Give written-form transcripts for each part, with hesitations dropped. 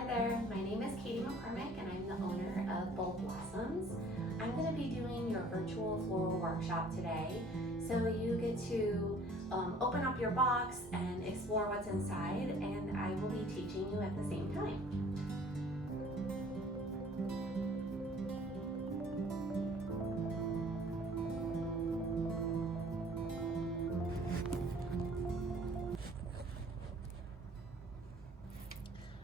Hi there, my name is Katie McCormick and I'm the owner of Bold Blossoms. I'm going to be doing your virtual floral workshop today, so you get to open up your box and explore what's inside, and I will be teaching you at the same time.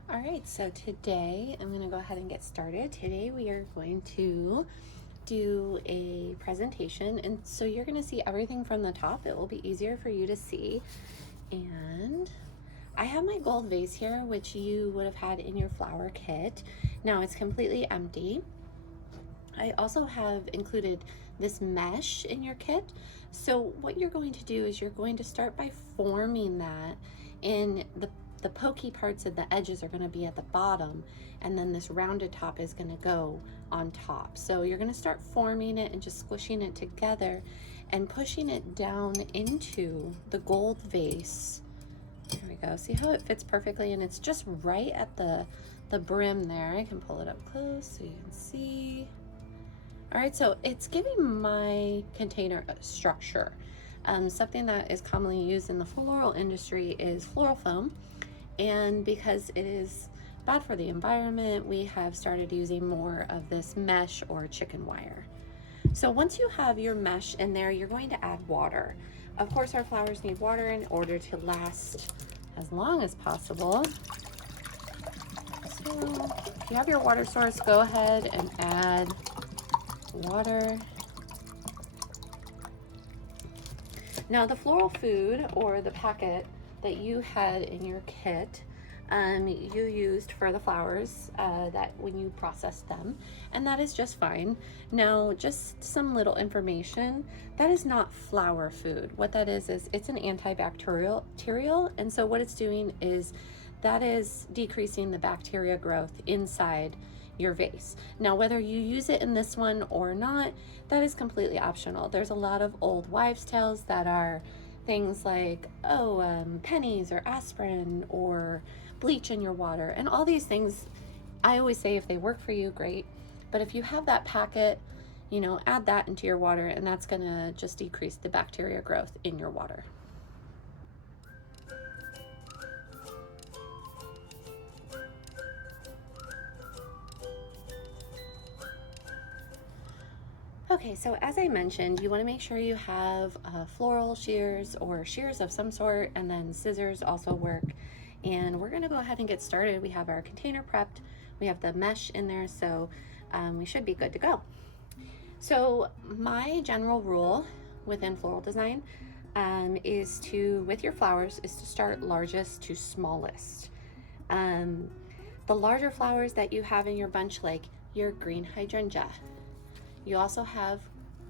All right, so today I'm going to go ahead and get started. Today we are going to do a presentation, and so you're going to see everything from the top. It will be easier for you to see. And I have my gold vase here, which you would have had in your flower kit. Now it's completely empty. I also have included this mesh in your kit. So what you're going to do is you're going to start by forming that, in the pokey parts of the edges are going to be at the bottom, and then this rounded top is going to go on top. So you're going to start forming it and just squishing it together and pushing it down into the gold vase. There we go. See how it fits perfectly, and it's just right at the brim there. I can pull it up close so you can see. All right, so it's giving my container a structure. Something that is commonly used in the floral industry is floral foam, and because it is bad for the environment, we have started using more of this mesh or chicken wire. So once you have your mesh in there, you're going to add water. Of course, our flowers need water in order to last as long as possible. So if you have your water source, go ahead and add water. Now the floral food, or the packet that you had in your kit, you used for the flowers that when you processed them, and that is just fine. Now, just some little information: that is not flower food. What that is it's an antibacterial, and so what it's doing is that is decreasing the bacteria growth inside your vase. Now, whether you use it in this one or not, that is completely optional. There's a lot of old wives' tales that are things like, pennies or aspirin or bleach in your water, and all these things. I always say if they work for you, great, but if you have that packet, add that into your water, and that's gonna just decrease the bacteria growth in your water. Okay, so as I mentioned, you want to make sure you have floral shears or shears of some sort, and then scissors also work. And we're going to go ahead and get started. We have our container prepped, we have the mesh in there, so we should be good to go. So my general rule within floral design is to, with your flowers, is to start largest to smallest. The larger flowers that you have in your bunch, like your green hydrangea. You also have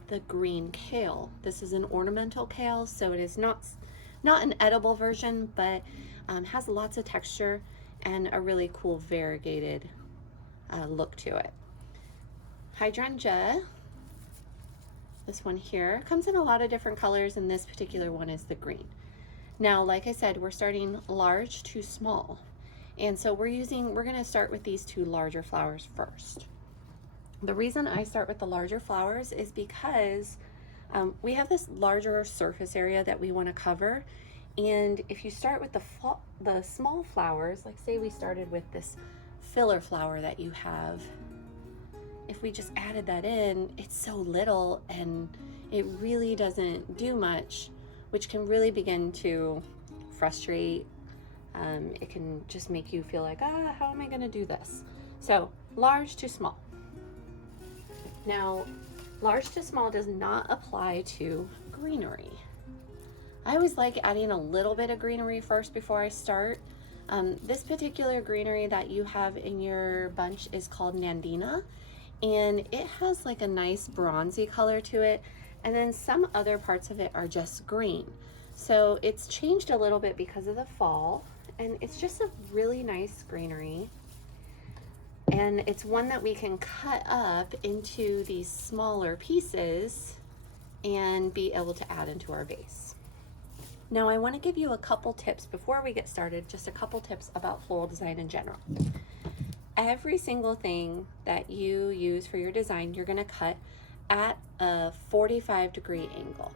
the green kale. This is an ornamental kale, so it is not an edible version, but has lots of texture and a really cool variegated look to it. Hydrangea, this one here, comes in a lot of different colors, and this particular one is the green. Now, like I said, we're starting large to small, and so we're going to start with these two larger flowers first. The reason I start with the larger flowers is because we have this larger surface area that we want to cover, and if you start with the small flowers, like say we started with this filler flower that you have, if we just added that in, it's so little and it really doesn't do much, which can really begin to frustrate. It can just make you feel like, how am I going to do this? So large to small. Now, large to small does not apply to greenery. I always like adding a little bit of greenery first before I start. This particular greenery that you have in your bunch is called Nandina, and it has like a nice bronzy color to it, and then some other parts of it are just green. So it's changed a little bit because of the fall, and it's just a really nice greenery. And it's one that we can cut up into these smaller pieces and be able to add into our vase. Now I want to give you a couple tips before we get started, just a couple tips about floral design in general. Every single thing that you use for your design, you're going to cut at a 45-degree angle.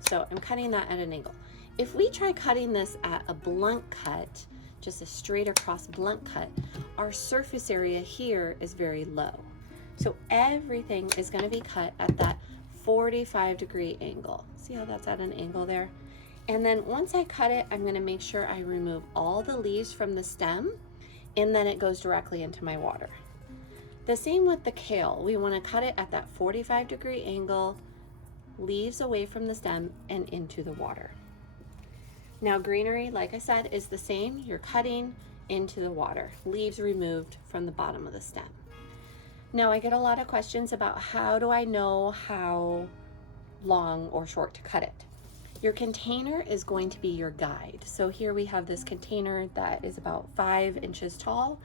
So I'm cutting that at an angle. If we try cutting this at a blunt cut, just a straight across blunt cut, our surface area here is very low. So everything is going to be cut at that 45-degree angle. See how that's at an angle there? And then once I cut it, I'm going to make sure I remove all the leaves from the stem, and then it goes directly into my water. The same with the kale. We want to cut it at that 45-degree angle, leaves away from the stem and into the water. Now greenery, like I said, is the same. You're cutting into the water, leaves removed from the bottom of the stem. Now I get a lot of questions about how do I know how long or short to cut it. Your container is going to be your guide. So here we have this container that is about 5 inches tall.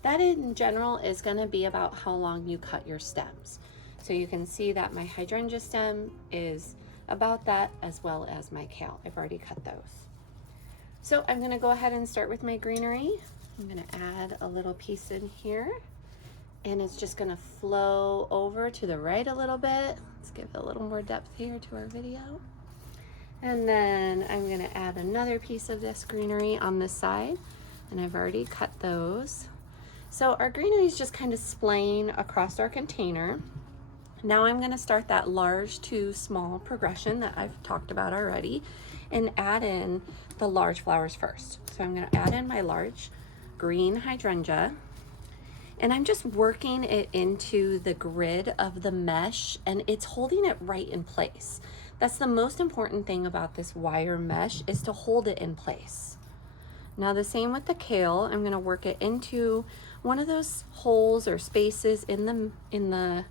That in general is going to be about how long you cut your stems. So you can see that my hydrangea stem is about that, as well as my kale. I've already cut those. So I'm going to go ahead and start with my greenery. I'm going to add a little piece in here, and it's just going to flow over to the right a little bit. Let's give it a little more depth here to our video. And then I'm going to add another piece of this greenery on this side, and I've already cut those. So our greenery is just kind of splaying across our container. Now I'm going to start that large to small progression that I've talked about already and add in the large flowers first. So I'm going to add in my large green hydrangea, and I'm just working it into the grid of the mesh, and it's holding it right in place. That's the most important thing about this wire mesh, is to hold it in place. Now the same with the kale. I'm going to work it into one of those holes or spaces in the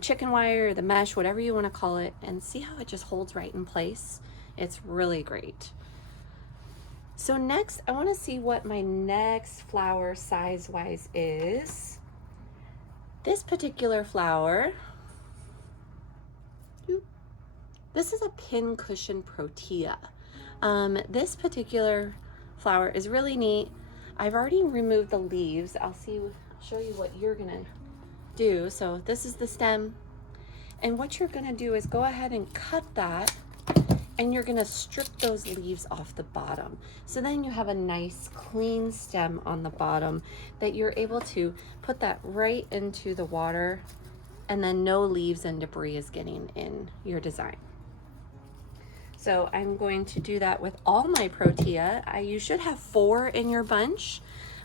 chicken wire, or the mesh, whatever you want to call it, and see how it just holds right in place. It's really great. So next, I want to see what my next flower size-wise is. This particular flower, this is a pincushion protea. This particular flower is really neat. I've already removed the leaves. I'll show you what you're gonna do. So this is the stem, and what you're gonna do is go ahead and cut that, and you're gonna strip those leaves off the bottom. So then you have a nice clean stem on the bottom that you're able to put that right into the water, and then no leaves and debris is getting in your design. So I'm going to do that with all my protea. You should have 4 in your bunch.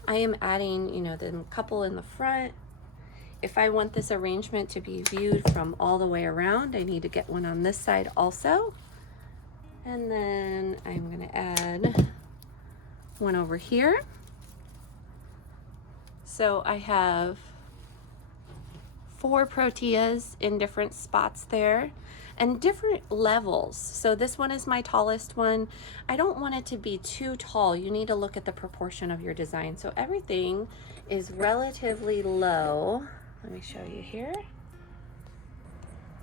I am adding, the couple in the front. If I want this arrangement to be viewed from all the way around, I need to get one on this side also. And then I'm going to add one over here. So I have 4 proteas in different spots there, and different levels. So this one is my tallest one. I don't want it to be too tall. You need to look at the proportion of your design. So everything is relatively low. Let me show you here.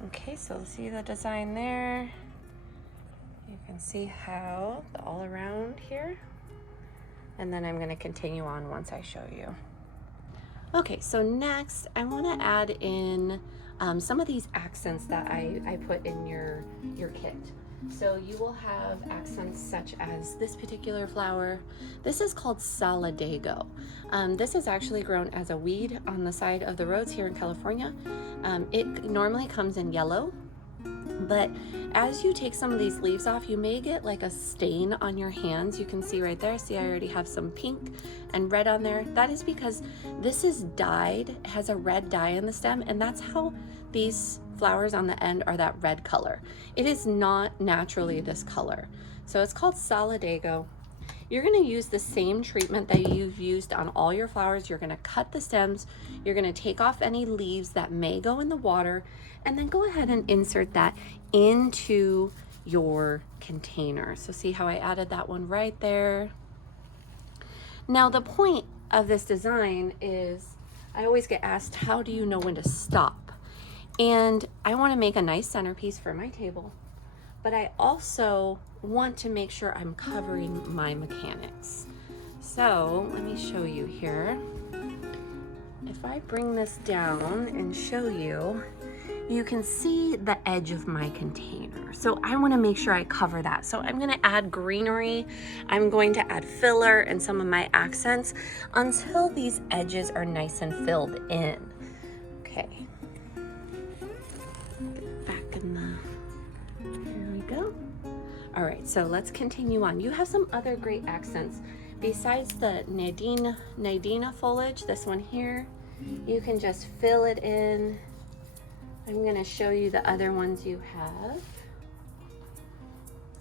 Okay, so see the design there. You can see how all around here. And then I'm going to continue on once I show you. Okay, so next I want to add in some of these accents that I put in your kit. So you will have accents such as this particular flower. This is called Solidago. This is actually grown as a weed on the side of the roads here in California. It normally comes in yellow, but as you take some of these leaves off, you may get like a stain on your hands. You can see right there. See, I already have some pink and red on there. That is because this is dyed, it has a red dye in the stem, and that's how these flowers on the end are that red color. It is not naturally this color. So it's called Solidago. You're going to use the same treatment that you've used on all your flowers. You're going to cut the stems, you're going to take off any leaves that may go in the water, and then go ahead and insert that into your container. So see how I added that one right there. Now the point of this design is, I always get asked, how do you know when to stop? And I want to make a nice centerpiece for my table, but I also want to make sure I'm covering my mechanics. So let me show you here. If I bring this down and show you, you can see the edge of my container. So I want to make sure I cover that. So I'm going to add greenery. I'm going to add filler and some of my accents until these edges are nice and filled in. Okay. Get back in the, here we go. All right, so let's continue on. You have some other great accents. Besides the Nadina foliage, this one here, you can just fill it in. I'm going to show you the other ones you have.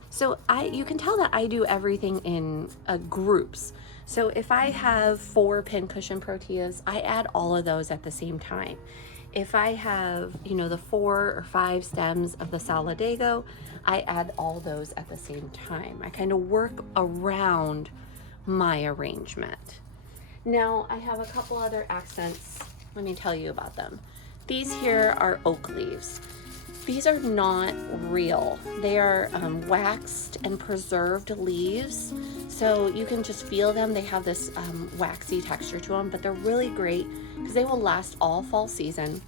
So you can tell that I do everything in groups. So if I have 4 pincushion proteas, I add all of those at the same time. If I have, the 4 or 5 stems of the Solidago, I add all those at the same time. I kind of work around my arrangement. Now I have a couple other accents. Let me tell you about them. These here are oak leaves. These are not real. They are waxed and preserved leaves. So you can just feel them. They have this waxy texture to them, but they're really great because they will last all fall season.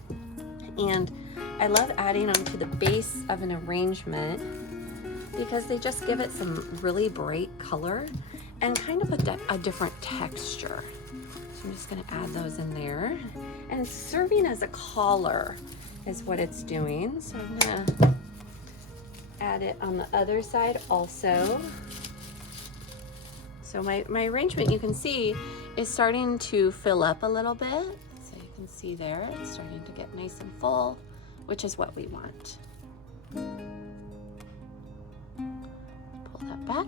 And I love adding them to the base of an arrangement because they just give it some really bright color and kind of a different texture. So I'm just gonna add those in there. And it's serving as a collar is what it's doing. So I'm gonna add it on the other side also. So my arrangement, you can see, is starting to fill up a little bit. So you can see there, it's starting to get nice and full, which is what we want. Pull that back.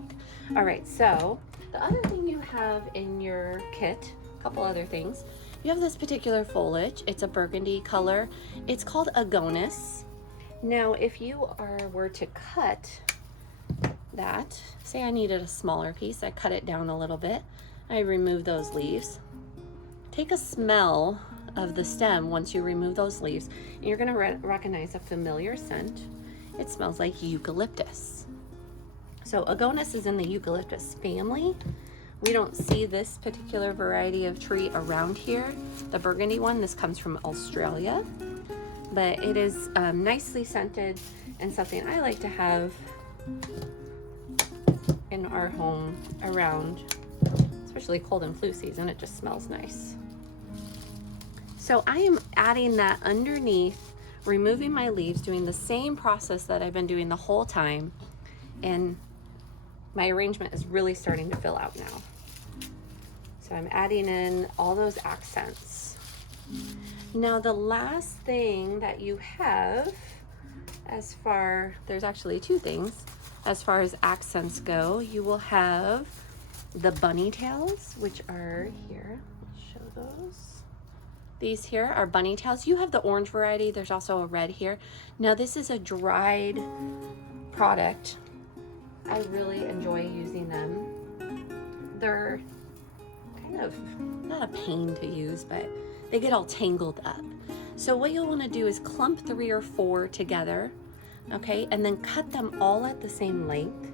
All right, so the other thing you have in your kit, a couple other things, you have this particular foliage. It's a burgundy color. It's called Agonis. Now, if you were to cut that, say I needed a smaller piece, I cut it down a little bit. I remove those leaves. Take a smell of the stem once you remove those leaves, and you're gonna recognize a familiar scent. It smells like eucalyptus. So Agonis is in the eucalyptus family. We don't see this particular variety of tree around here. The burgundy one, this comes from Australia, but it is nicely scented and something I like to have in our home around, especially cold and flu season. It just smells nice. So I am adding that underneath, removing my leaves, doing the same process that I've been doing the whole time, and my arrangement is really starting to fill out now. So I'm adding in all those accents. Now the last thing that you have, there's actually 2 things. As far as accents go, you will have the bunny tails, which are here. Let's show those. These here are bunny tails. You have the orange variety. There's also a red here. Now this is a dried product. I really enjoy using them. They're kind of not a pain to use, but they get all tangled up. So what you'll want to do is clump 3 or 4 together, okay, and then cut them all at the same length.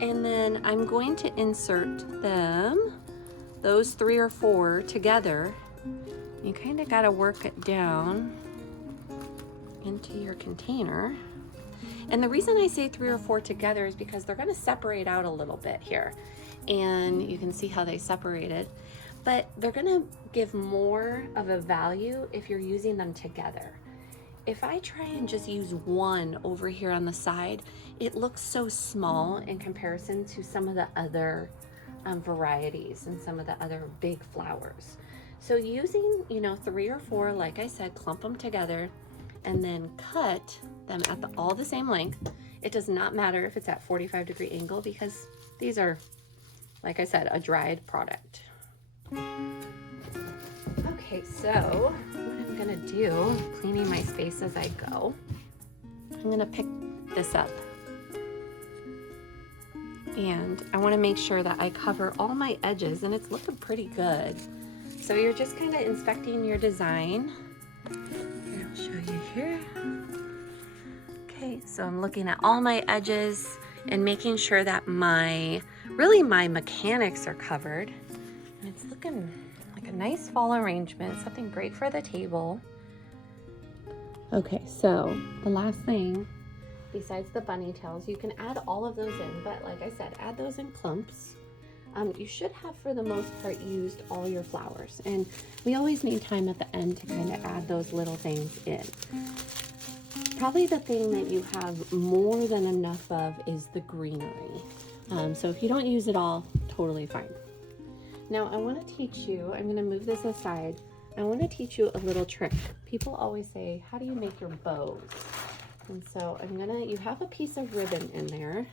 And then I'm going to insert them, those 3 or 4 together. You kind of got to work it down into your container. And the reason I say 3 or 4 together is because they're going to separate out a little bit here. And you can see how they separated. But they're going to give more of a value if you're using them together. If I try and just use one over here on the side, it looks so small in comparison to some of the other varieties and some of the other big flowers. So using, 3 or 4, like I said, clump them together and then cut them at all the same length. It does not matter if it's at 45-degree angle because these are, like I said, a dried product. Okay, so what I'm gonna do, cleaning my space as I go, I'm gonna pick this up. And I wanna make sure that I cover all my edges, and it's looking pretty good. So you're just kind of inspecting your design. And I'll show you here. Okay, so I'm looking at all my edges and making sure that really my mechanics are covered. And it's looking like a nice fall arrangement, something great for the table. Okay, so the last thing, besides the bunny tails, you can add all of those in, but like I said, add those in clumps. You should have, for the most part, used all your flowers, and we always need time at the end to kind of add those little things in. Probably the thing that you have more than enough of is the greenery. So if you don't use it all, totally fine. Now I want to teach you, I'm going to move this aside, I want to teach you a little trick. People always say, how do you make your bows? And so you have a piece of ribbon in there.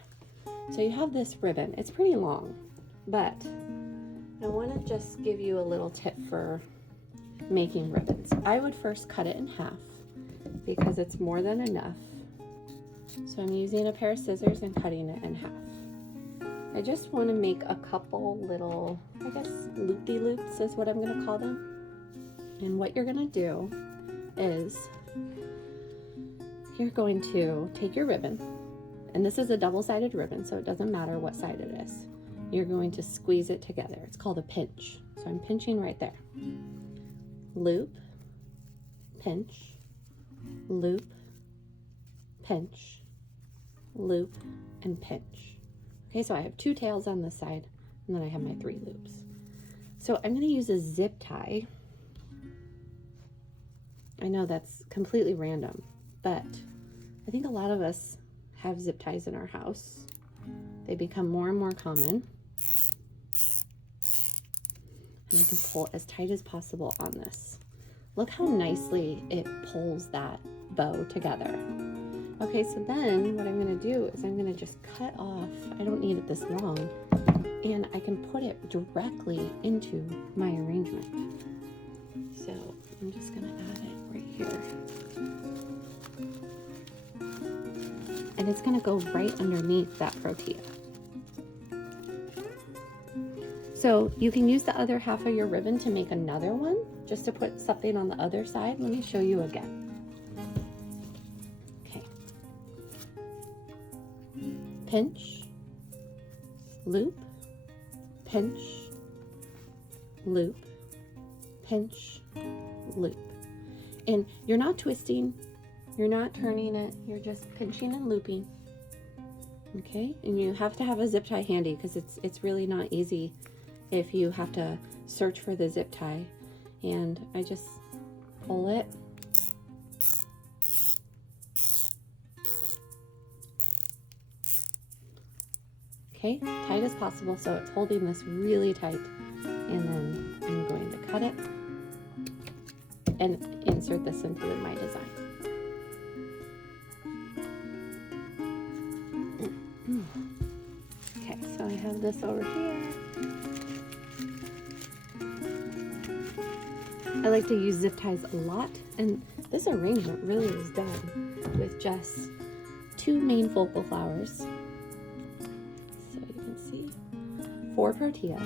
So you have this ribbon, it's pretty long, but I want to just give you a little tip for making ribbons. I would first cut it in half because it's more than enough. So I'm using a pair of scissors and cutting it in half. I just want to make a couple little, I guess, loop-de-loops is what I'm going to call them. And what you're going to do is you're going to take your ribbon, and this is a double-sided ribbon, so it doesn't matter what side it is. You're going to squeeze it together. It's called a pinch. So I'm pinching right there. Loop, pinch, loop, pinch, loop, and pinch. Okay, so I have 2 tails on this side, and then I have my 3 loops. So I'm going to use a zip tie. I know that's completely random, but I think a lot of us have zip ties in our house. They become more and more common. And I can pull as tight as possible on this. Look how nicely it pulls that bow together. Okay, so then what I'm going to do is I'm going to just cut off, I don't need it this long, and I can put it directly into my arrangement. So I'm just going to add it right here. And it's going to go right underneath that protea. So you can use the other half of your ribbon to make another one, just to put something on the other side. Let me show you again. Okay. Pinch, loop, pinch, loop, pinch, loop. And you're not twisting, you're not turning it, you're just pinching and looping. Okay, and you have to have a zip tie handy because it's really not easy if you have to search for the zip tie. And I just pull it. Okay, tight as possible so it's holding this really tight. And then I'm going to cut it and insert this into my design. Okay, so I have this over here. I like to use zip ties a lot, and this arrangement really is done with just 2 main focal flowers. So you can see 4 protea,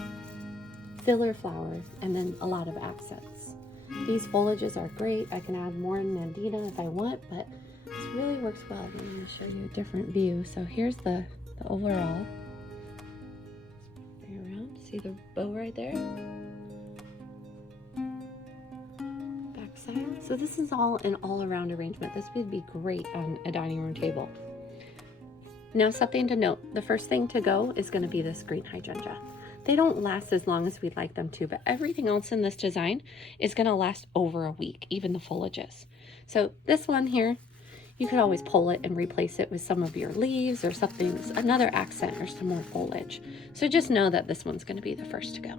filler flower, and then a lot of accents. These foliages are great. I can add more Nandina if I want, but this really works well. I'm going to show you a different view. So here's the overall. Bring it around. See the bow right there? Backside. So this is all an all-around arrangement. This would be great on a dining room table. Now, something to note. The first thing to go is going to be this green hydrangea. They don't last as long as we'd like them to, but everything else in this design is going to last over a week, even the foliages. So this one here, you could always pull it and replace it with some of your leaves or something, another accent or some more foliage. So just know that this one's going to be the first to go.